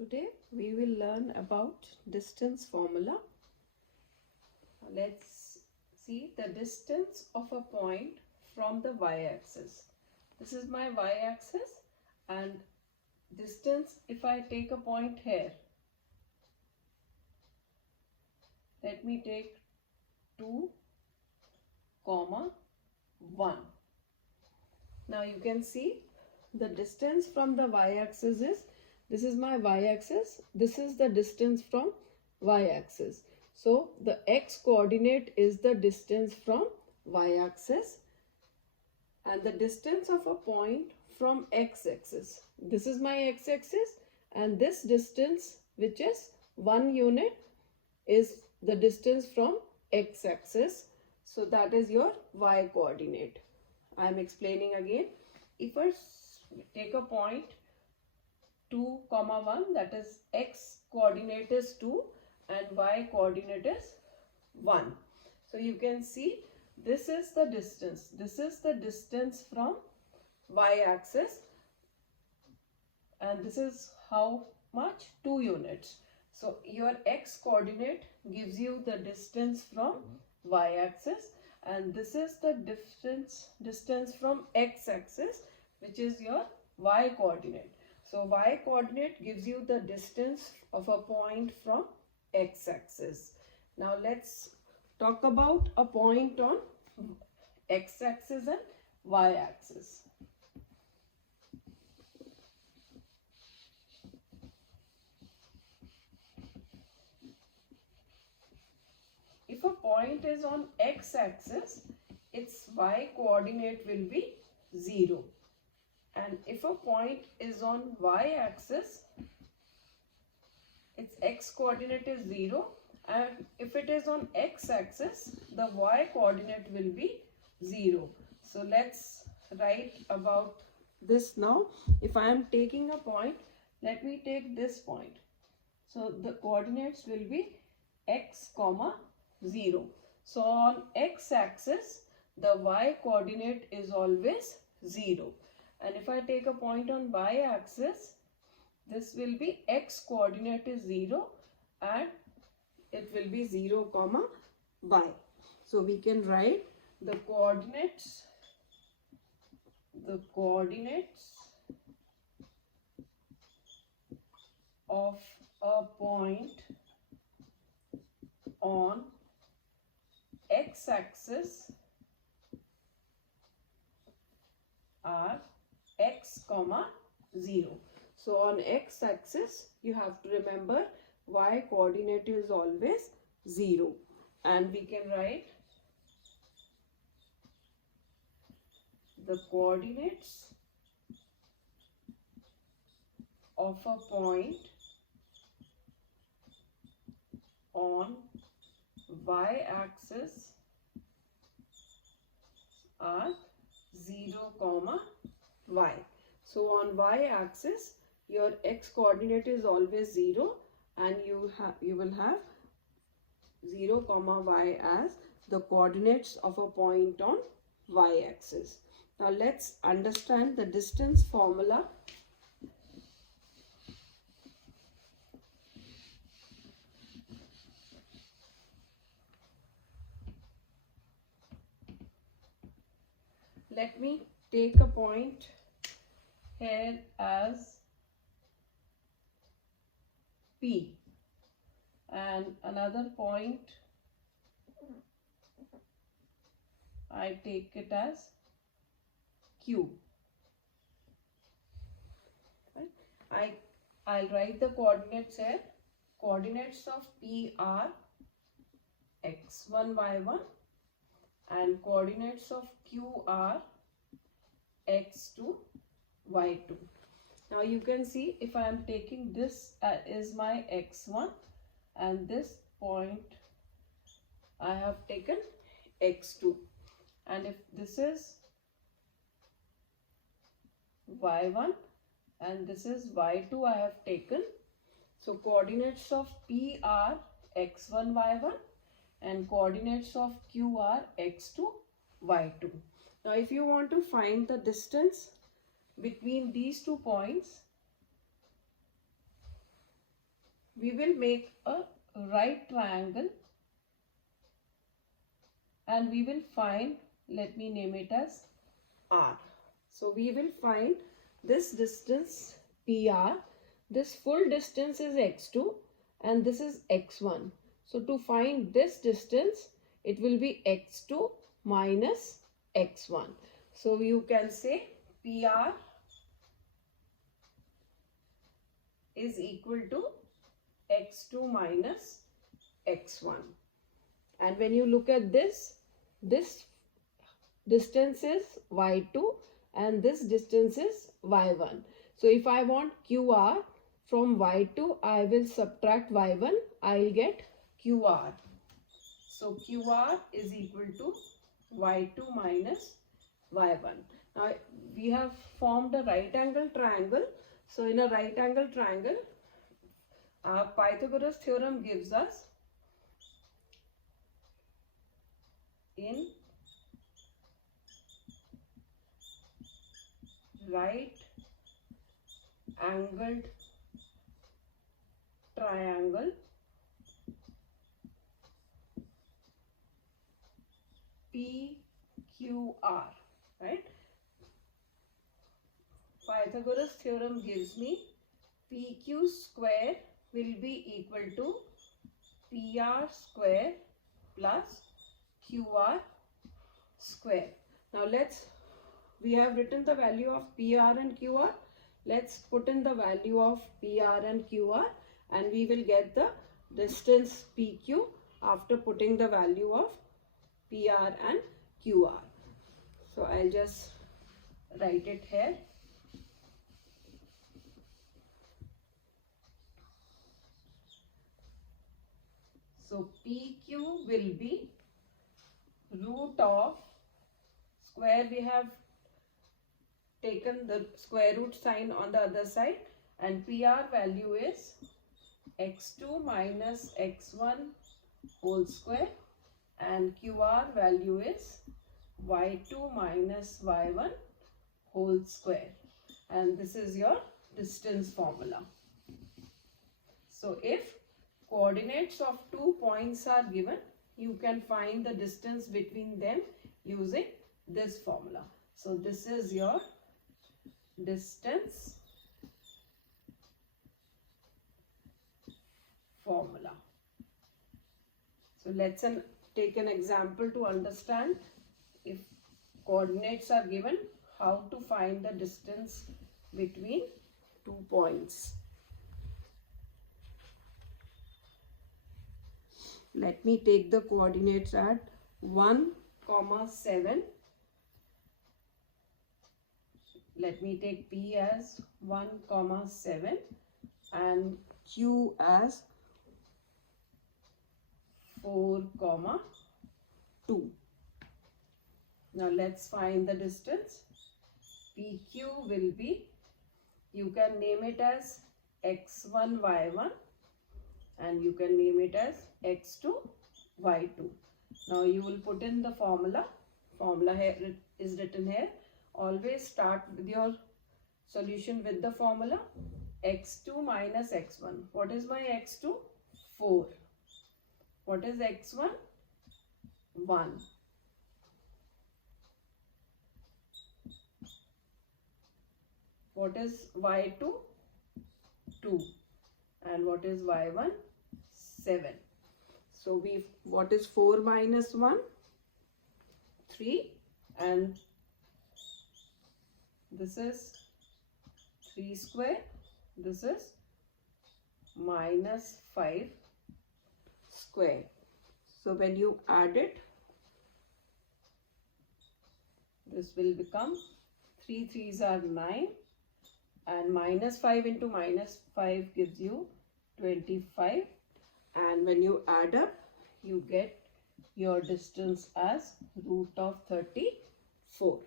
Today we will learn about distance formula. Let's see the distance of a point from the y-axis. This is my y-axis, and distance, if I take a point here, let me take 2, 1. Now you can see the distance from the y-axis is, this is my y-axis, this is the distance from y-axis. So the x coordinate is the distance from y-axis, and the distance of a point from x-axis. This is my x-axis, and this distance, which is 1 unit, is the distance from x-axis. So that is your y coordinate. I am explaining again. If I take a point 2, 1, that is x coordinate is 2 and y coordinate is 1. So you can see this is the distance. This is the distance from y-axis, and this is how much? 2 units. So your x coordinate gives you the distance from y-axis, and this is the distance from x-axis, which is your y coordinate. So y coordinate gives you the distance of a point from x-axis. Now let's talk about a point on x-axis and y-axis. If a point is on x-axis, its y coordinate will be 0. And if a point is on y-axis, its x coordinate is 0. And if it is on x-axis, the y coordinate will be 0. So let's write about this now. If I am taking a point, let me take this point. So the coordinates will be x, 0. So on x-axis, the y coordinate is always 0. And if I take a point on y-axis, this will be x coordinate is 0 and it will be 0, y. So we can write the coordinates of a point on x-axis are x, 0. So on x-axis, you have to remember y coordinate is always 0. And we can write the coordinates of a point on y-axis are 0, y. So on y-axis, your x coordinate is always 0, and you will have 0, y as the coordinates of a point on y-axis. Now let's understand the distance formula. Let me take a point here as P and another point I take it as Q. I'll write the coordinates here. Coordinates of P are x1, y1, and coordinates of Q are x2, y2. Now you can see if I am taking this is my x1 and this point I have taken x2, and if this is y1 and this is y2 I have taken. So coordinates of P are x1, y1, and coordinates of Q are x2, y2. Now if you want to find the distance between these 2 points, we will make a right triangle and we will find, let me name it as R. So we will find this distance PR. This full distance is x2 and this is x1. So to find this distance, it will be x2 minus x1. So you can say PR is equal to x2 minus x1. And when you look at this distance is y2 and this distance is y1. So if I want QR from y2, I will subtract y1, I'll get QR. So QR is equal to y2 minus y1. Now we have formed a right angle triangle. So in a right angle triangle, Pythagoras theorem gives us in right angled triangle PQR, right? Pythagoras theorem gives me PQ square will be equal to PR square plus QR square. Now we have written the value of PR and QR. Let's put in the value of PR and QR and we will get the distance PQ after putting the value of PR and QR. So I'll just write it here. So PQ will be root of square, we have taken the square root sign on the other side, and PR value is x2 minus x1 whole square and QR value is y2 minus y1 whole square, and this is your distance formula. So if coordinates of 2 points are given, you can find the distance between them using this formula. So this is your distance formula. So let's take an example to understand if coordinates are given, how to find the distance between 2 points. Let me take the coordinates at 1, 7. Let me take P as 1, 7 and Q as 4, 2. Now let's find the distance. PQ will be, you can name it as x1, y1 and you can name it as x2, y2. Now you will put in the formula. Formula here is written here. Always start with your solution with the formula. x2 minus x1. What is my x2? 4. What is x1? 1. What is y2? 2. And what is y1? 7. So what is 4 minus 1? 3. And this is 3 square. This is minus 5 square. So when you add it, this will become 3 3s are 9 and minus 5 into minus 5 gives you 25, and when you add up you get your distance as root of 34.